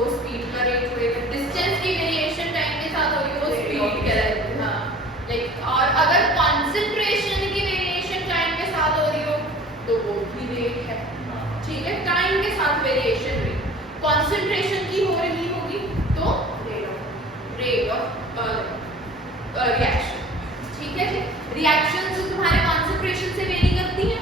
तो स्पीड का रेट होएगा। डिस्टेंस की वेरिएशन टाइम के साथ हो रही है वो स्पीड कहलाती है। हाँ लाइक, और अगर कंसंट्रेशन की वेरिएशन टाइम के साथ हो रही हो तो वो भी रेट है। ठीक है, टाइम के साथ वेरिएशन रेट, कंसंट्रेशन की हो रही होगी तो रेट ऑफ रिएक्शन। ठीक है जी, रिएक्शन जो तुम्हारे कंसंट्रेशन से वेरी करती है।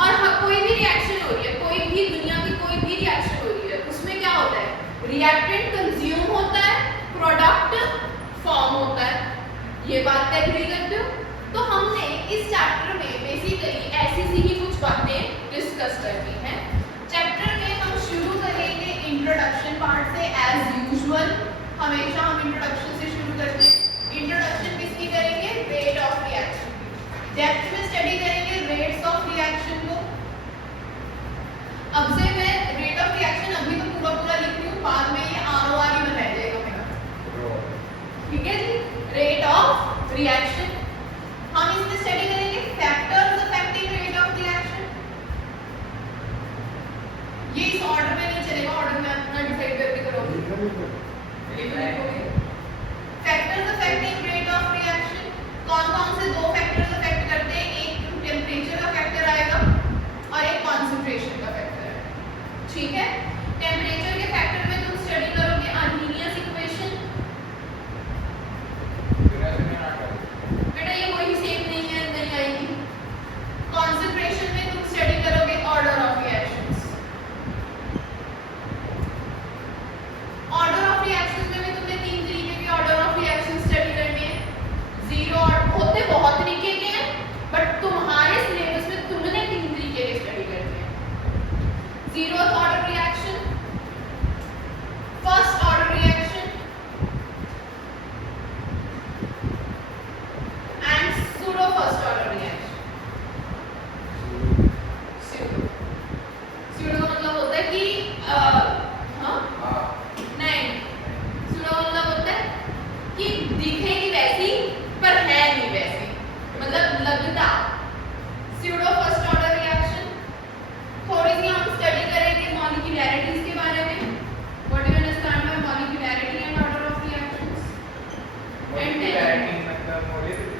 और हाँ, कोई भी रिएक्शन हो रही है, कोई भी दुनिया की कोई भी रिएक्शन हो रही है, उसमें क्या होता है, रिएक्टेंट कंज्यूम होता है, प्रोडक्ट फॉर्म होता है। ये बात एग्री करते हो? तो हमने इस चैप्टर में बेसिकली ऐसी सी ही कुछ बातें डिस्कस करनी है। चैप्टर में हम शुरू करेंगे इंट्रोडक्शन पार्ट से एज यूजुअल। हमेशा हम इंट्रोडक्शन से शुरू करते हैं। इंट्रोडक्शन किसकी करेंगे? Rate of reaction. डेप्थ में स्टडी करेंगे रेट्स ऑफ रिएक्शन को। अब से मैं रेट ऑफ रिएक्शन अभी तो पूरा पूरा लिख रही हूँ, बाद में ये आरओआर ही में रह जाएगा मेरा। ठीक है जी, रेट ऑफ रिएक्शन। हम इसमें स्टडी करेंगे factors affecting rate of reaction. ये इस ऑर्डर में नहीं चलेगा, ऑर्डर में अपना डिसाइड करके करोगे। Factors affecting rate of reaction, कौन कौन से दो फैक्टर्स अफेक्ट करते हैं? एक टेम्परेचर का फैक्टर आएगा और एक कंसंट्रेशन का फैक्टर है। ठीक है, टेम्परेचर के फैक्टर में तुम स्टडी करोगे अर्नहीनियस इक्वेशन। बेटा ये कोई सेम नहीं है, नहीं आएगी। कंसंट्रेशन में तुम स्टडी करोगे order of reactions. Order of reactions में भी तुमने तीन तरीके के ऑर्डर ऑफ रिएक्शंस स्टडी करनी है। जीरो होते बहुत तरीके के हैं, बट तुम्हारे सिलेबस में तुमने तीन तरीके के स्टडी करने हैं। Zero order reaction, first order reaction and pseudo first order reaction. Pseudo मतलब होता है कि नहीं, सूडो मतलब होता है कि दिखेगी वैसी पर है नहीं वैसी, मतलब लगता। सूडो फर्स्ट ऑर्डर रिएक्शन थोड़ी सी हम स्टडी करेंगे मॉलिक्यूलैरिटीज के बारे में। What do you understand by molecularity and order of reactions? Molecularity मतलब मॉलिक्यूल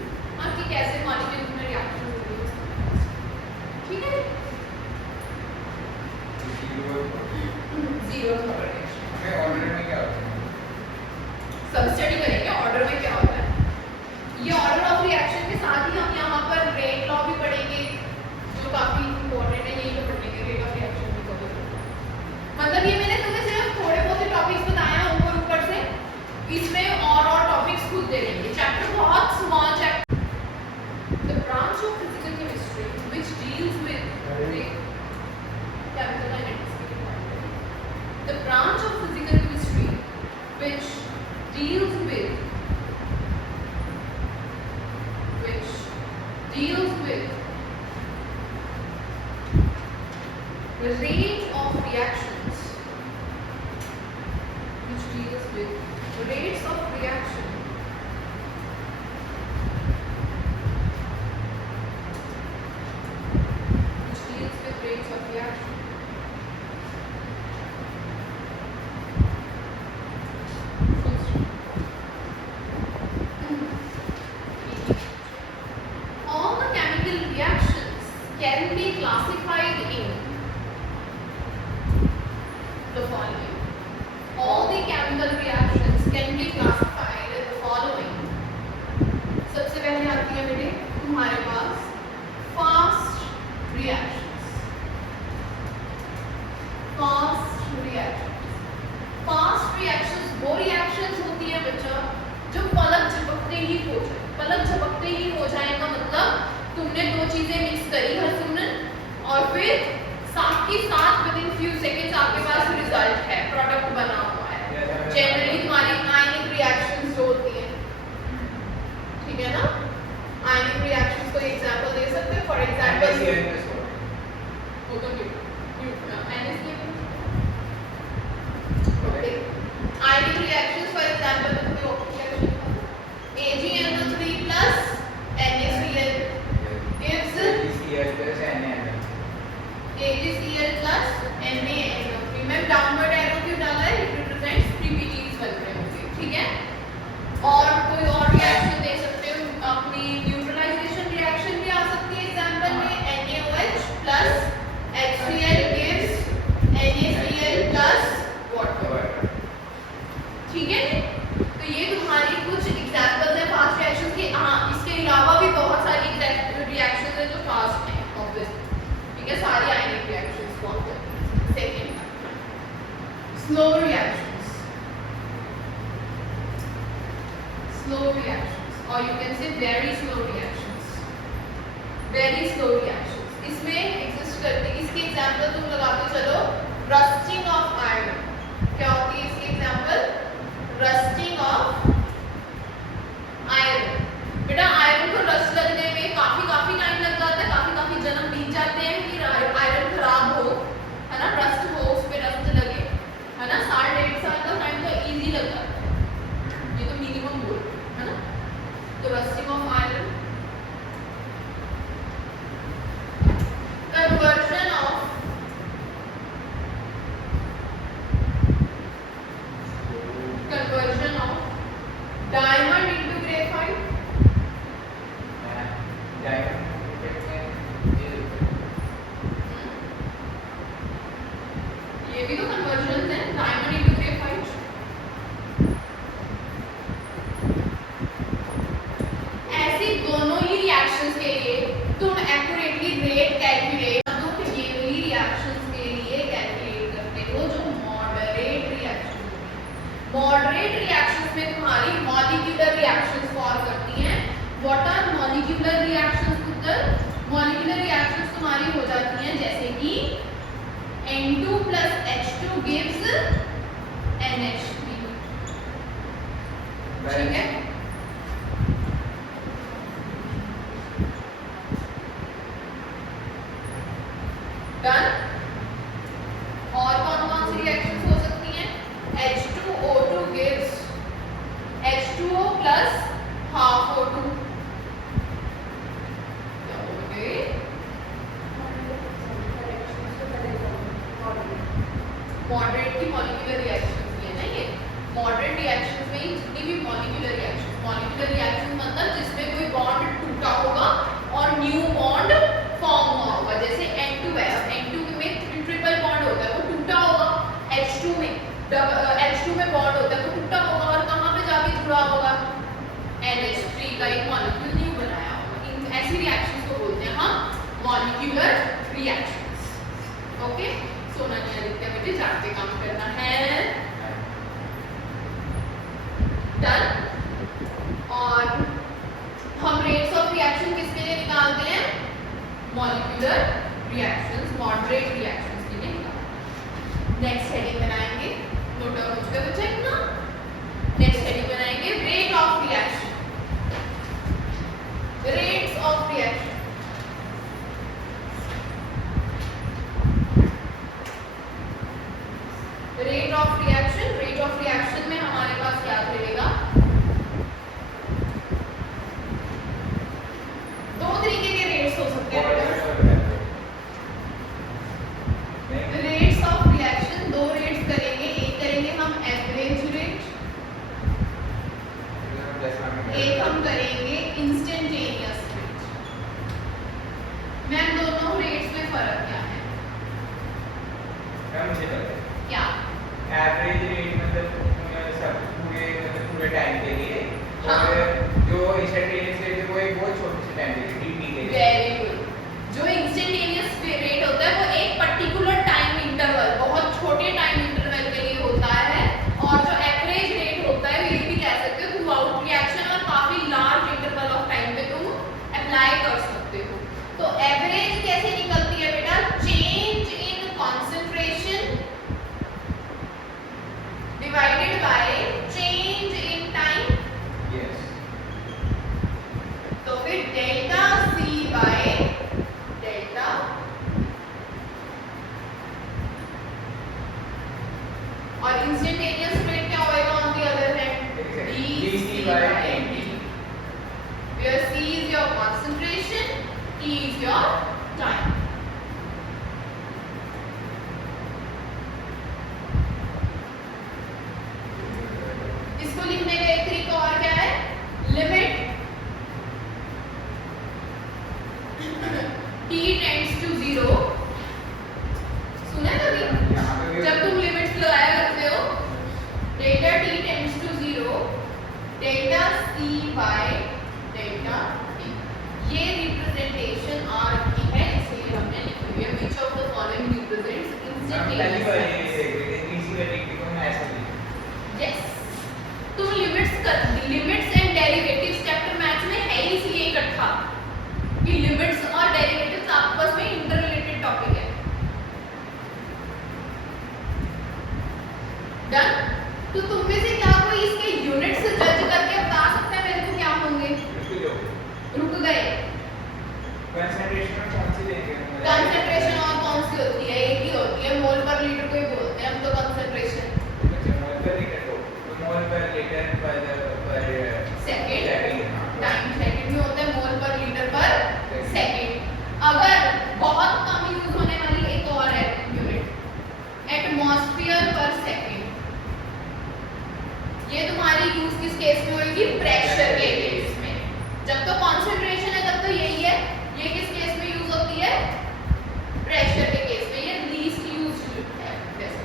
हाँ, कि कैसे मॉलिक्यूल्स में रिएक्शन होती है। ठीक है, जीरो ऑर्डर रिएक्शन हमें ऑर्डर में क्या होता है? सब स्टडी करेंगे ऑर्डर में क्या होता है। ये ऑर्डर ऑफ रिएक्शन के साथ ही हम यहाँ पर रेट लॉ भी पढ़ेंगे, जो काफी इंपॉर्टेंट है। यही तो पढ़ेंगे रेट ऑफ रिएक्शन भी कभी। मतलब ये मैंने तुम्हें सिर्फ थोड़े बहुत ही टॉपिक्स बताए हैं ऊपर ऊपर से, इसमें और टॉपिक्स खुद दे देंगे। चैप्टर बहुत small chapter. The branch of physical chemistry which deals with chemical kinetics. The branch of physical chemistry which deals with the rate of reactions, which deals with rates of reaction, which deals with rates of reaction. All the chemical reactions can be classified in the following. All the chemical reactions can be classified in the following. सबसे पहले आती है बेटे तुम्हारे पास fast reactions. Fast reactions. Fast reactions वो reactions होती है बच्चा जो पलक झपकते ही हो जाए। पलक झपकते ही हो जाए का मतलब तुमने दो चीजें मिक्स करी हरसिमरन और फिर साथ के साथ विद इन फ्यू सेकंड्स आपके पास रिजल्ट है, प्रोडक्ट बना हुआ है। जनरली तुम्हारी आयनिक रिएक्शंस जो होती हैं, ठीक है ना, आयनिक रिएक्शंस को एग्जांपल दे सकते हैं। फॉर एग्जांपल वो तो ionic reactions for example AgNO3 plus NaCl gives AgCl plus NaNO3। AgCl plus NaNO3। मैं डाउनवर्ड एरो क्यों डाला है? इट रिप्रेजेंट्स ये भी तो कन्वर्जन है, डायमंड इनटू ग्रेफाइट। ऐसे दोनों ही रिएक्शंस के लिए तुम एक्यूरेटली रेट कैलकुलेट कर दो कि ये वाली रिएक्शंस के लिए कैलकुलेट करते हो जो मॉडरेट रिएक्शंस होती हैं। मॉडरेट रिएक्शंस में तुम्हारी मॉलिक्यूलर रिएक्शंस फॉर्म करती हैं। व्हाट आर मॉलिक्यूलर रिएक्शंस पुत्र? मॉलिक्यूलर रिएक्शंस तुम्हारी हो जाती हैं जैसे कि N2 plus H2 gives NH3। ठीक है, डन। और कौन कौन सी रिएक्शंस हो सकती हैं? H2O2 gives H2O plus half O2। Moderate की मॉलिक्यूलर रिएक्शंस है ना ये। मॉडरेट रिएक्शंस में जितनी भी मॉलिक्यूलर रिएक्शन मतलब जिसमें कोई बॉन्ड टूटा होगा और न्यू बॉन्ड फॉर्म हुआ होगा। जैसे N2 है, अब N2 में ट्रिपल बॉन्ड होता है वो टूटा होगा, H2 में बॉन्ड होता है वो टूटा होगा और कहाँ पे जाके जुड़ा होगा? NH3 का एक मॉलिक्यूल न्यू बनाया होगा। इन ऐसी रिएक्शंस को बोलते हैं हम मॉलिक्यूलर रिएक्शंस। ओके, सोना नहीं आदित्य बेटे, जाके काम करना है। डन। और हम रेट्स ऑफ रिएक्शन किसके लिए निकालते हैं? मॉलिक्यूलर रिएक्शंस, मॉडरेट रिएक्शंस के लिए निकालते हैं। नेक्स्ट हेडिंग बनाएंगे, नोट डाउन हो चुका है बच्चा इतना। नेक्स्ट हेडिंग बनाएंगे rate of reaction, rates of reaction. Rate of reaction, rate of reaction में हमारे पास याद रहेगा दो तरीके के रेट्स हो सकते हैं। रेट्स ऑफ रिएक्शन दो रेट्स करेंगे, एक करेंगे हम एवरेज रेट, एक हम करेंगे इंस्टेंटेनियस रेट। मैम दोनों रेट्स में फर्क क्या है? मुझे पता है क्या? एवरेज रेट मतलब सब पूरे टाइम के लिए, हाँ। और जो इंस्टेंटेनियस रेट है वो एक बहुत छोटे से टाइम के लिए, टीटी के लिए। Very good. जो इंस्टेंटेनियस रेट होता है वो एक पर्टिकुलर टाइम इंटरवल, बहुत छोटे टाइम इंटरवल के लिए होता है। और जो एवरेज रेट होता है ये भी कह सकते हो थ्रू आउट रिएक्शन और काफी लार्ज इंटरवल ऑफ टाइम पे तुम अप्लाई कर सकते हो। तो एवरेज कैसे निकलती है बेटा? Change in concentration divided by change in time। Yes, तो फिर डेल्टा C by डेल्टा और इंस्टेंटेनियस रेट क्या होएगा on the other hand? dC by dt, where C is your concentration, T is your time। इसको लिखने का एक तरीका और क्या है? Limit T tends to 0। सुना है कभी? जब तुम लिमिट्स लगाया करते हो, delta T tends to 0, delta C by delta T। ये रिप्रेजेंटेशन आ रखी है इसलिए हमने लिखी हुई है। Which of the following represents instantaneous? Yes, तुम limits and derivatives chapter maths में है ही इसलिए इकट्ठा कि लिमिट्स और डेरिवेटिव्स आपस में इंटररिलेटेड टॉपिक है। डन। तो तुम में से क्या कोई इसके यूनिट्स जज करके बता सकता है मेरे को क्या होंगे? रुक गए। कंसंट्रेशन और कौन सी होती है? एक ही होती है, मोल पर लीटर को ही बोलते हैं हम तो कंसंट्रेशन। सेकंड, टाइम सेकंड में होता है, मोल पर लीटर पर सेकंड। अगर बहुत कम यूज होने वाली एक और है यूनिट, एटमॉस्फेयर पर सेकंड। ये तुम्हारी यूज किस केस में होगी? प्रेशर के केस में। जब तो कंसंट्रेशन है तब तो यही है। ये किस केस में यूज होती है? प्रेशर के केस में। ये लीस्ट यूज्ड है वैसे।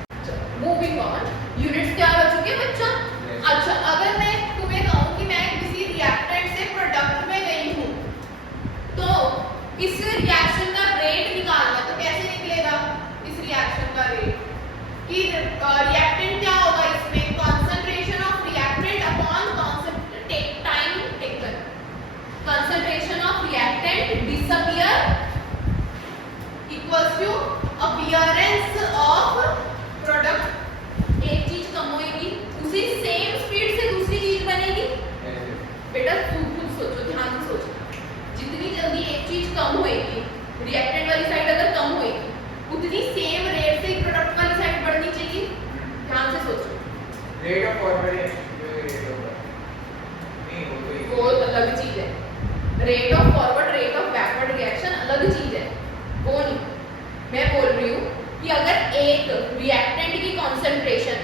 अपीयरेंस ऑफ प्रोडक्ट, एक चीज कम होएगी उसी सेम स्पीड से दूसरी चीज बनेगी। बेटा तू खुद सोचो, ध्यान से सोचो, जितनी जल्दी एक चीज कम होएगी, रिएक्टेंट वाली साइड अगर कम होएगी, उतनी सेम रेट से प्रोडक्ट वाली साइड बढ़नी चाहिए। ध्यान से सोचो। रेट ऑफ फॉरवर्ड रेट होगा नहीं, वो अलग चीज है। Rate of forward, rate of backward reaction अलग चीज है, वो नहीं। मैं बोल रही हूँ कि अगर एक रिएक्टेंट की कंसंट्रेशन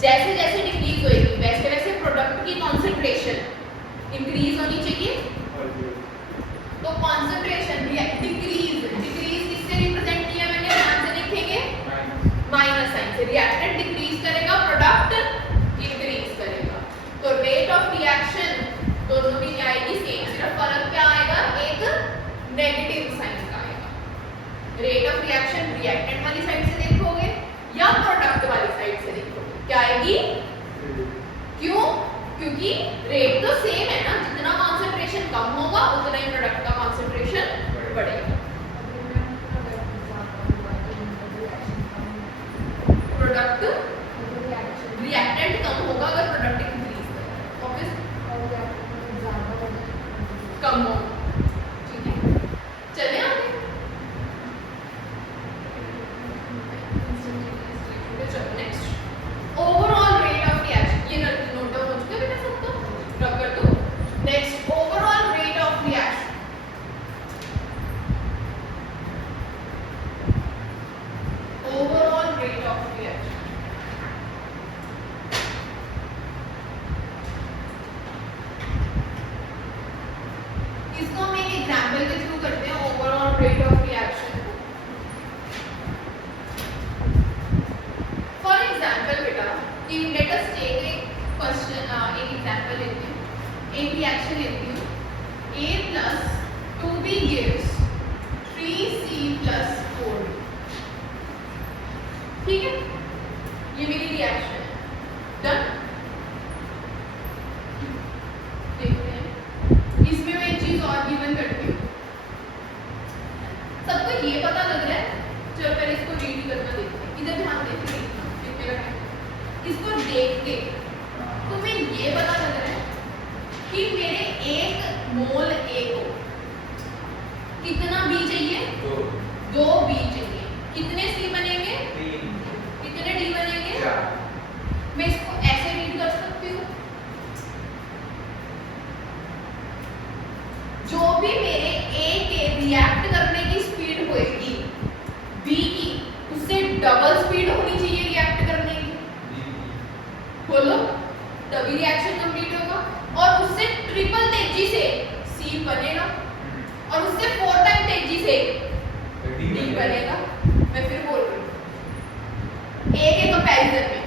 जैसे जैसे डिक्रीज होएगी, वैसे वैसे प्रोडक्ट की कंसंट्रेशन इंक्रीज होनी चाहिए। तो कंसंट्रेशन डिक्रीज, डिक्रीज किससे रिप्रेजेंट किया मैंने, ध्यान से देखेंगे, माइनस साइन से। रिएक्टेंट डिक्रीज करेगा, प्रोडक्ट इंक्रीज करेगा। तो रेट ऑफ रिएक्शन दोनों की क्या आएगी, सेम, सिर्फ फर्क क्या आएगा, एक नेगेटिव साइन का आएगा। रेट ऑफ रिएक्शन रिएक्टेंट वाली साइड से देखोगे या प्रोडक्ट वाली साइड से देखोगे, क्या आएगी, क्यों, क्योंकि रेट तो सेम है ना, जितना कंसंट्रेशन कम होगा उतना ही प्रोडक्ट का कंसंट्रेशन बढ़ेगा। प्रोडक्ट रिएक्टेंट कम होगा अगर प्रोडक्ट इंक्रीज करेगा, ऑब्वियस कम होगा। ठीक है, चले आगे। चलो next, overall rate of reaction, ये नोट डाउन हो चुका है बेटा सबको, रब कर दो। Next, overall rate of reaction. Overall rate of reaction, इसको हम एक एग्जांपल के थ्रू करते हैं। Overall rate of reaction, for example बेटा, कि लेट अस टेक एक क्वेश्चन, एक एग्जांपल लेते हैं, एक रिएक्शन लेती हूँ, A plus 2B gives 3C plus 4। ठीक है, ये मेरी रिएक्शन है, डन। देखते हैं, इसमें मैं एक चीज और गिवन करती हूँ। सबको ये पता लग रहा है, चलो पहले इसको रीड करना देखते हैं, इधर ध्यान देते हैं, कितने का टाइम। इसको देख के तुम्हें ये पता लग रहा है कि मेरे 1 मोल A को कितना B चाहिए, 2 B चाहिए, कितने C बनेंगे, 3, कितने D बनेंगे, 4। मैं इसको ऐसे रीड कर सकती हूँ, जो भी मेरे A के रिएक्ट करने की स्पीड होएगी B की, उससे डबल स्पीड होनी चाहिए रिएक्ट करने की। बोलो, तभी रिएक्शन कंप्लीट होगा, और उससे ट्रिपल तेजी से C बनेगा, और उससे 4 टाइम तेजी से D बनेगा। मैं फिर बोल रही हूँ, A के कंपैरिजन में,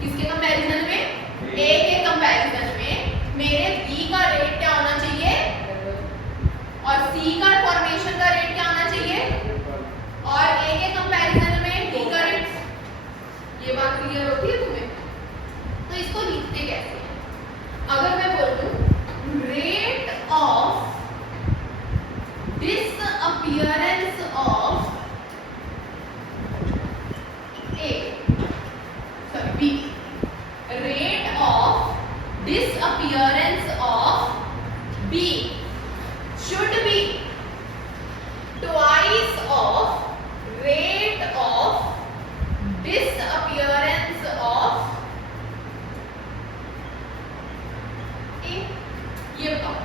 किसके कंपैरिजन में, A के कंपैरिजन में मेरे B का रेट क्या होना चाहिए, और C का फॉर्मेशन का रेट क्या होना चाहिए, और A के कंपैरिजन में D का रेट। ये बात क्लियर होती है तुम्हें? तो इसको लिखते कैसे हैं? अगर मैं बोल दूं rate of disappearance of A, sorry B, rate of disappearance of B should be twice of rate of disappearance of A। ये बताओ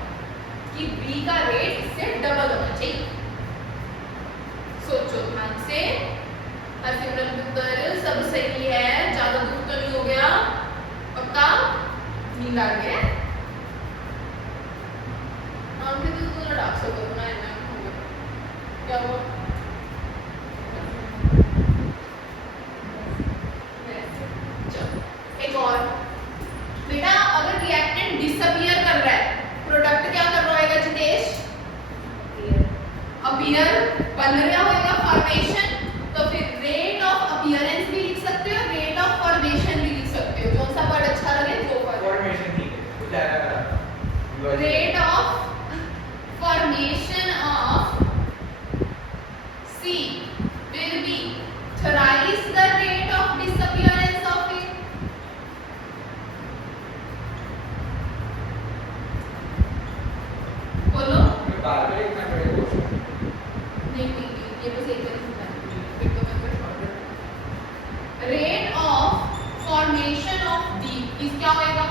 कि B का रेट इससे डबल होना चाहिए। सोचो ध्यान से, हरसिमरन पुत्र सब सही है, ज्यादा दुख तो नहीं हो गया, पक्का नींद आ गया, आंखें तो लड़ा सको ना, क्या हुआ, चलो एक और बेटा, अगर रिएक्टेंट डिसअपीयर कर रहा है, प्रोडक्ट क्या कर रहा होगा जितेश, अपीयर बन रहा होगा, फॉर्मेशन, तो फिर रेट ऑफ अपीयरेंस भी लिख सकते हो, रेट ऑफ फॉर्मेशन भी लिख सकते हो, कौन सा वर्ड अच्छा लगे वो वर्ड। फॉर्मेशन ठीक है, कुछ ज्यादा rate of formation of C will be summation of D is क्या होएगा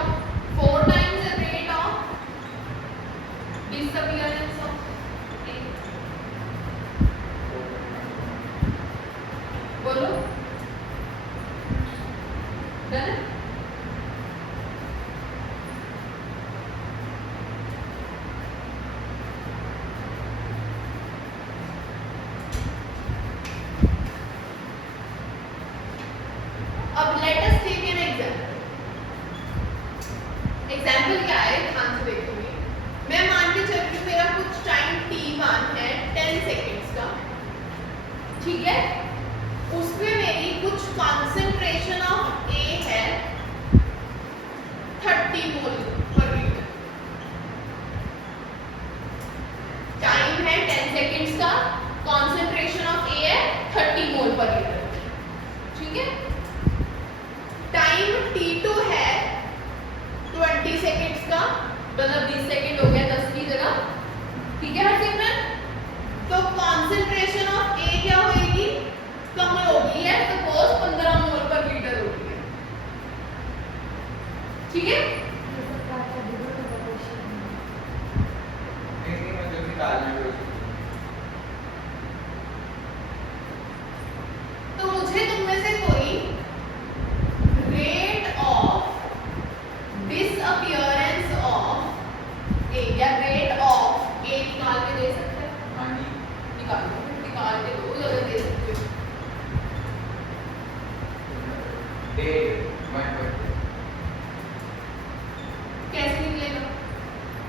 4 times the rate of disappearance of A. बोलो डन है? अब let us take an example. Example क्या है ध्यान से देखोगे। मैं मान के चल रही हूँ मेरा कुछ टाइम t1 है 10 सेकंड्स का, ठीक है? उसमें मेरी कुछ कंसंट्रेशन ऑफ A है 30 मोल पर लीटर। टाइम है 10 सेकंड्स का, कंसंट्रेशन ऑफ A है 30 मोल पर लीटर, ठीक है? टाइम t2 है 20 सेकंड्स का, मतलब 20 सेकंड हो गया 10 की जगह, ठीक है हर सिग्नल? तो कंसंट्रेशन ऑफ A क्या होगी? कम होगी है, सपोज 15 मोल पर लीटर होगी है, ठीक है? नहीं मतलब निकालना भी तो मुझे तुम में से कोई रेट ऑफ डिसअपियरेंस ऑफ ए या रेट ऑफ ए निकाल के दे सकते हैं? हाँ जी निकाल के दो अगर दे सकते हो। डेढ़ 1 कैसे निकलेगा?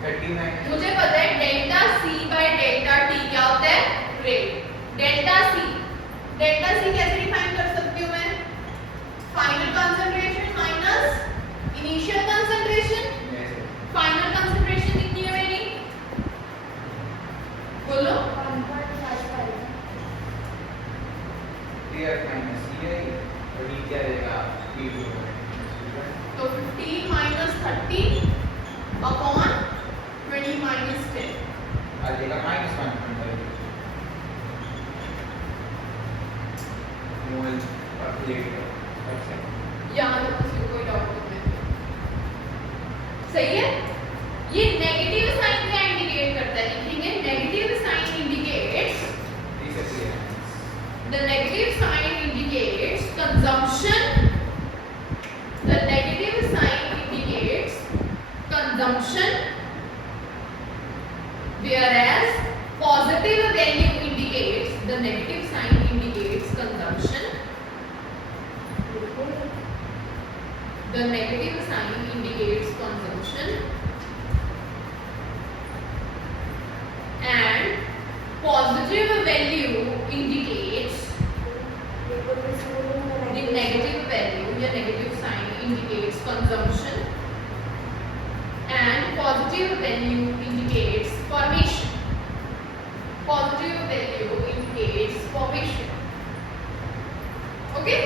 30 माइनस मुझे पता है delta C by delta T क्या होता है? रेट। डेल्टा सी कैसे डिफाइन कर सकती हूँ मैं? Final concentration minus initial concentration. Final concentration कितनी है मेरी? बोलो। 3 माइनस ये और ये क्या रहेगा t2 तो 15 माइनस 30 अपॉन 20 माइनस 10 आ जाएगा -1.5 मोल पर लीटर पर सेकंड। यहाँ तक किसी को कोई डाउट नहीं है? सही है? ये नेगेटिव साइन क्या इंडिकेट करता है? लिखेंगे negative sign indicates the negative sign indicates consumption. The negative sign indicates consumption, whereas positive value indicates the negative sign indicates consumption. The negative sign indicates consumption and positive value indicates the negative value या negative sign indicates consumption and positive value indicates formation. Positive value indicates formation. Okay?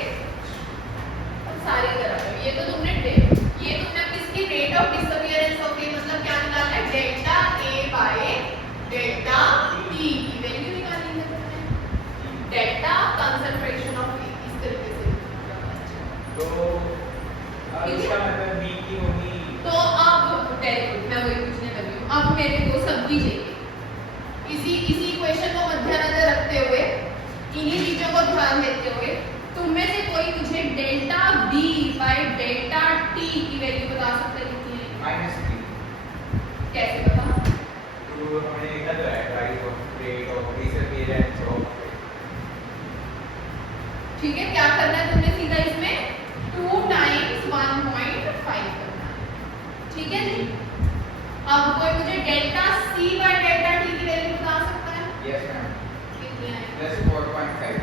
अब सारे इधर आ जाओ। ये तुमने किसकी rate of disappearance of ए मतलब क्या निकालना है? Delta A by delta T की वैल्यू निकालनी है तुमने। डेल्टा कंसंट्रेशन ऑफ ए इस तरीके से। तो अब इसका मतलब b की होगी। तो अब मैं वही पूछने लगी हूँ। अब मेरे को सब्जी चाहिए। इसी इक्वेशन को मद्देनजर रखते हुए, इन्हीं चीजों को ध्यान देते हुए, तुम में से कोई मुझे delta b by delta t की वैल्यू बता सकता है कितनी है? -3। कैसे पता? तो हमने देखा तो है price of rate of disappearance of. ठीक है, क्या करना है तुमने सीधा इसमें 2 टाइम्स 1.5 करना है। ठीक है जी। अब कोई मुझे delta c by delta t की वैल्यू बता सकता है? यस मैम कितनी है? +4.5।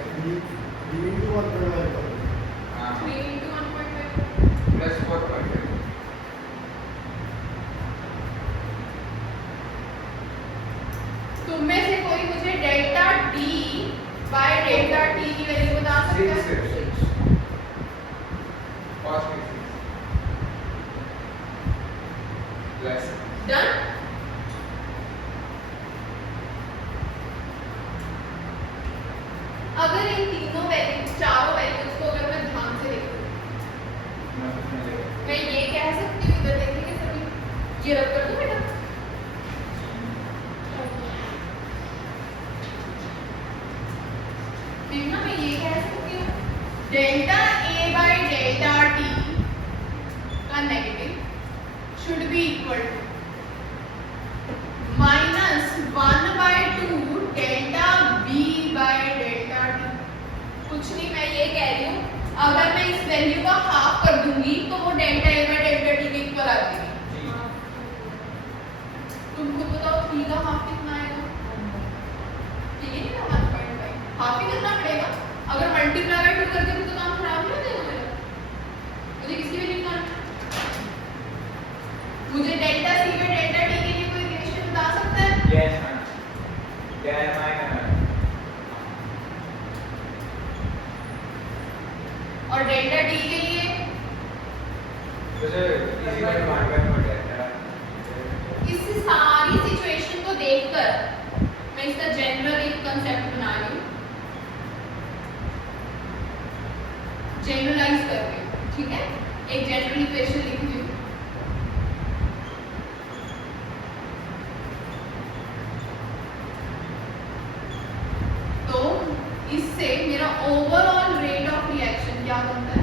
हाँ 3 into 1.5। +4.5। तुम में से कोई मुझे delta d by delta t की वैल्यू बता सकता है? 6 cos 6 प्लस डन। अगर इन तीनों वैल्यूज चारों वैल्यूज को अगर मैं ध्यान से देखूं delta A by delta T का negative should be equal to -1/2 delta B by delta T. कुछ नहीं, मैं ये कह रही हूँ अगर मैं इस वैल्यू का हाफ कर दूंगी तो वो delta A by delta T के इक्वल आ जाएगी। तुम खुद बताओ 3 का हाफ कितना आएगा? ठीक है ना, 1.5 हाफ ही करना पड़ेगा। अगर मल्टीप्लाई बाय 2 करके तो काम खराब नहीं हो जाएगा मेरा। मुझे किसकी वैल्यू निकालना है? मुझे delta C by delta T के लिए कोई रिलेशन बता सकता है? यस मैम, क्या है मैम? और डेल्टा टी के लिए इसी बार मार्कर पड़ जाता है। इस सारी सिचुएशन को देखकर मैं इसका जनरल एक कांसेप्ट बना रही हूँ, जनरलाइज करके, ठीक है? एक जनरल इक्वेशन लिख रही हूँ। तो इससे मेरा ओवरऑल रेट ऑफ रिएक्शन क्या बनता है?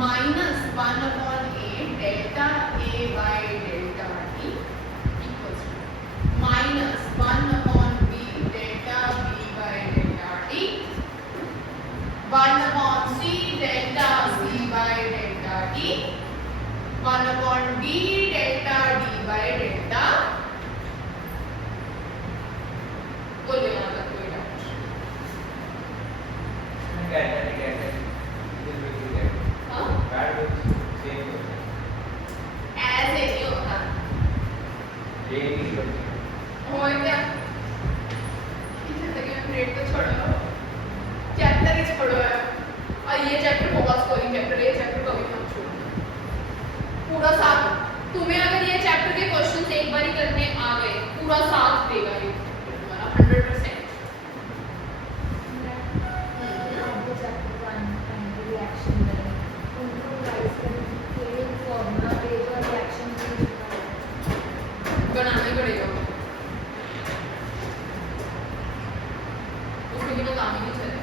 -1/a delta a by delta t equals to -1/b delta b by delta t 1/c delta c by delta t 1/d delta d by delta. बोलो यहाँ तक कोई डाउट? हाँ? ऐसे नहीं होता। और क्या? जिंदगी में ग्रेड तो छोड़ो, चैप्टर ही छोड़ो यार। और ये चैप्टर होगा स्कोरिंग चैप्टर, ये चैप्टर कभी मत छोड़ो। पूरा साथ, तुम्हें अगर ये चैप्टर के क्वेश्चंस एक बार ही करने आ गए, पूरा साथ देगा ये तुम्हारा 100%। बनाना ही पड़ेगा, उसके बिना काम ही नहीं चलेगा।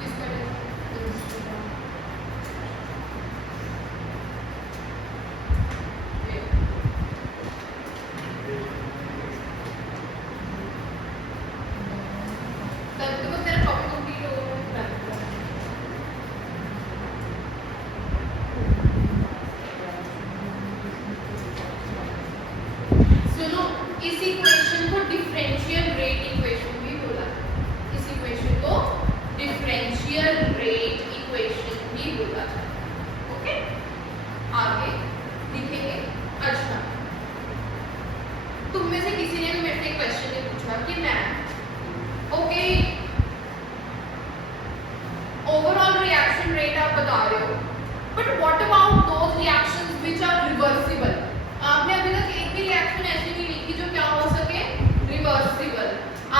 किस तरह? तब तो तेरा टॉपिक कंप्लीट हो गया। सुनो, इस इक्वेशन को डिफरेंशियल रेट इक्वेशन भी बोला है। इस इक्वेशन को डिफरेंशियल रेट इक्वेशन भी बोला है। ओके, आगे लिखेंगे। अच्छा, तुम में से किसी ने भी मेरे से क्वेश्चन ये पूछा कि ma'am okay, overall reaction rate आप बता रहे हो, but what about those reactions which are reversible? आपने अभी तक एक भी रिएक्शन ऐसी नहीं लिखी जो क्या हो सके, रिवर्सिबल।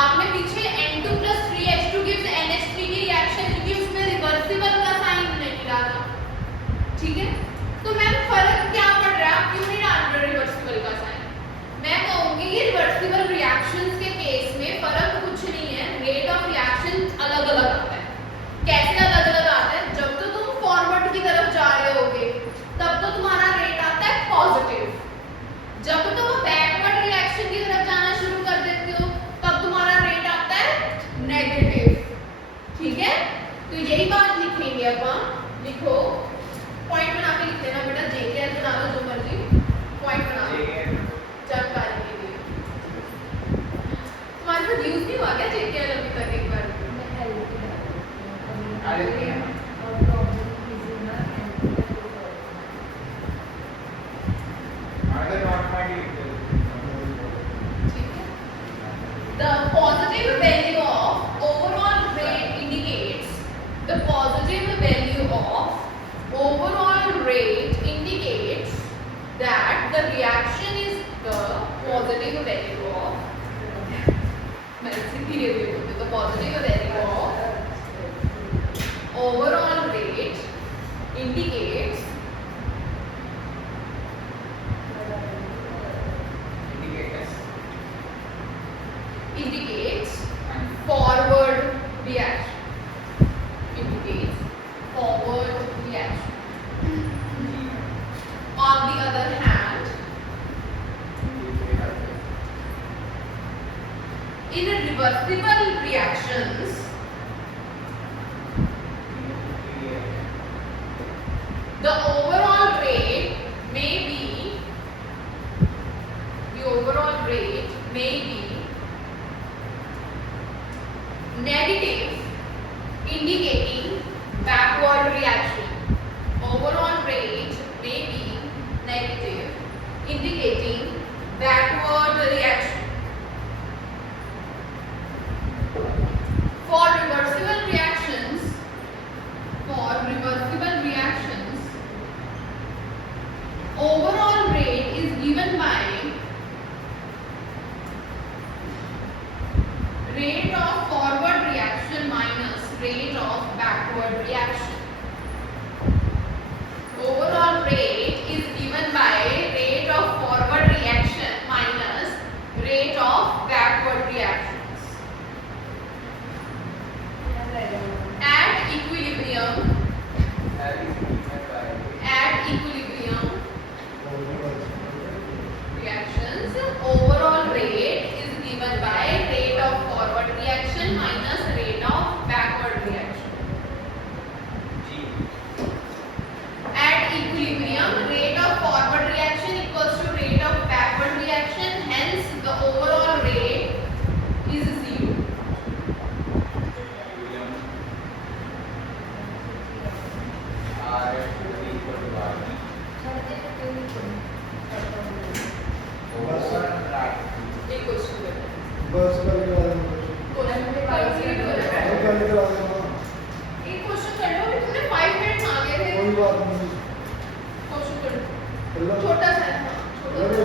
आपने पीछे N2+3H2 gives NH3 की रिएक्शन लिखी, उसमें रिवर्सिबल का साइन नहीं डाला, ठीक है? तो मैम फर्क क्या पड़ रहा है? आप क्यों नहीं डाल रहे रिवर्सिबल का साइन? मैं कहूंगी कि रिवर्सिबल रिएक्शंस के केस में फर्क कुछ नहीं है, रेट ऑफ रिएक्शन अलग-अलग आता है। कैसे अलग-अलग आता है? जब तो तुम फॉरवर्ड की तरफ जा रहे होगे तब तो तुम्हारा रेट आता indicates indicates forward reaction. Indicates forward reaction. On the other hand, irreversible reactions the overall rate may be negative, indicating backward reaction. Overall rate may be negative, indicating backward reaction. For reversible reactions, overall rate is given by rate of forward reaction minus rate of backward reaction. Overall rate is given by rate of forward reaction minus rate of backward reactions. At equilibrium, reactions, overall rate is given by rate of forward reaction minus rate of backward reaction. At equilibrium, rate of forward reaction equals to rate of backward reaction, hence the overall rate is 0. एक question बस करके आ जाओ एक question कर लो, तुमने 5 minute मांगे थे। कोई बात नहीं क्वेश्चन कर लो, हेलो छोटा सा है, हाँ, छोटा सा।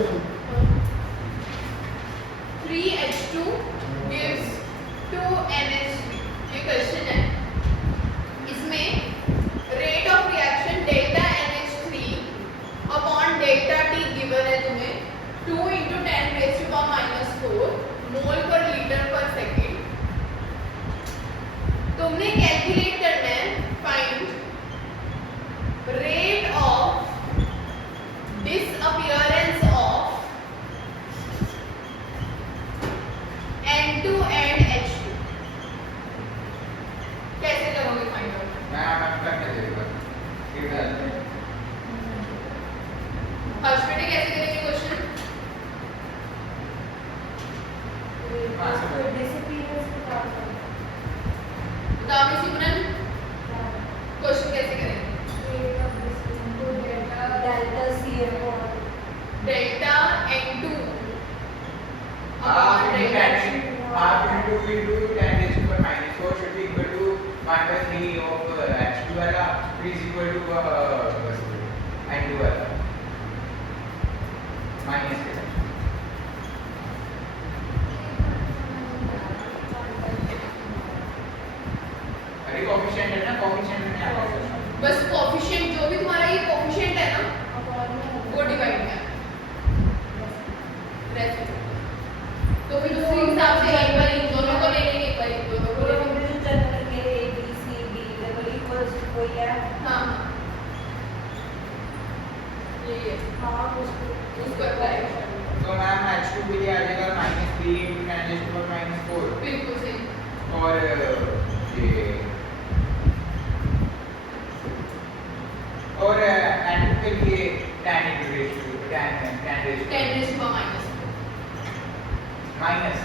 3H2 gives 2NH3। ये क्वेश्चन है, इसमें rate of reaction delta NH3 upon delta T given है तुम्हें 2 × 10⁻⁻⁴ मोल पर लीटर पर सेकेंड। तुमने कैलकुलेट करना है, find rate of disappearance of N2 and H2। कैसे करोगे फाइंड आउट? हर्षवेटे कैसे करेंगे क्वेश्चन? बताओ सिमरन, क्वेश्चन कैसे करेंगे? Delta N2 half upon into delta 10 half into 10 raised to the minus 4 should be equal to 1/3 of H2 वाला is equal to N2 वाला minus के साथ। अरे कोफिशिएंट है ना, कोफिशिएंट में क्या होगा? बस कोफिशिएंट जो भी तुम्हारा ये कोफिशिएंट है ना वो डिवाइड में रेसिप्रोकल। तो फिर उसी हिसाब से एक बार इन दोनों को ले लेंगे, एक बार इन दोनों को ले लेंगे। हाँ ये उसको अप्लाई तो मैम H2 के लिए आ जाएगा -3 × 10⁻⁴ बिल्कुल सही। और ये और N2 के लिए 10 raised to 10 10⁻⁻⁴ minus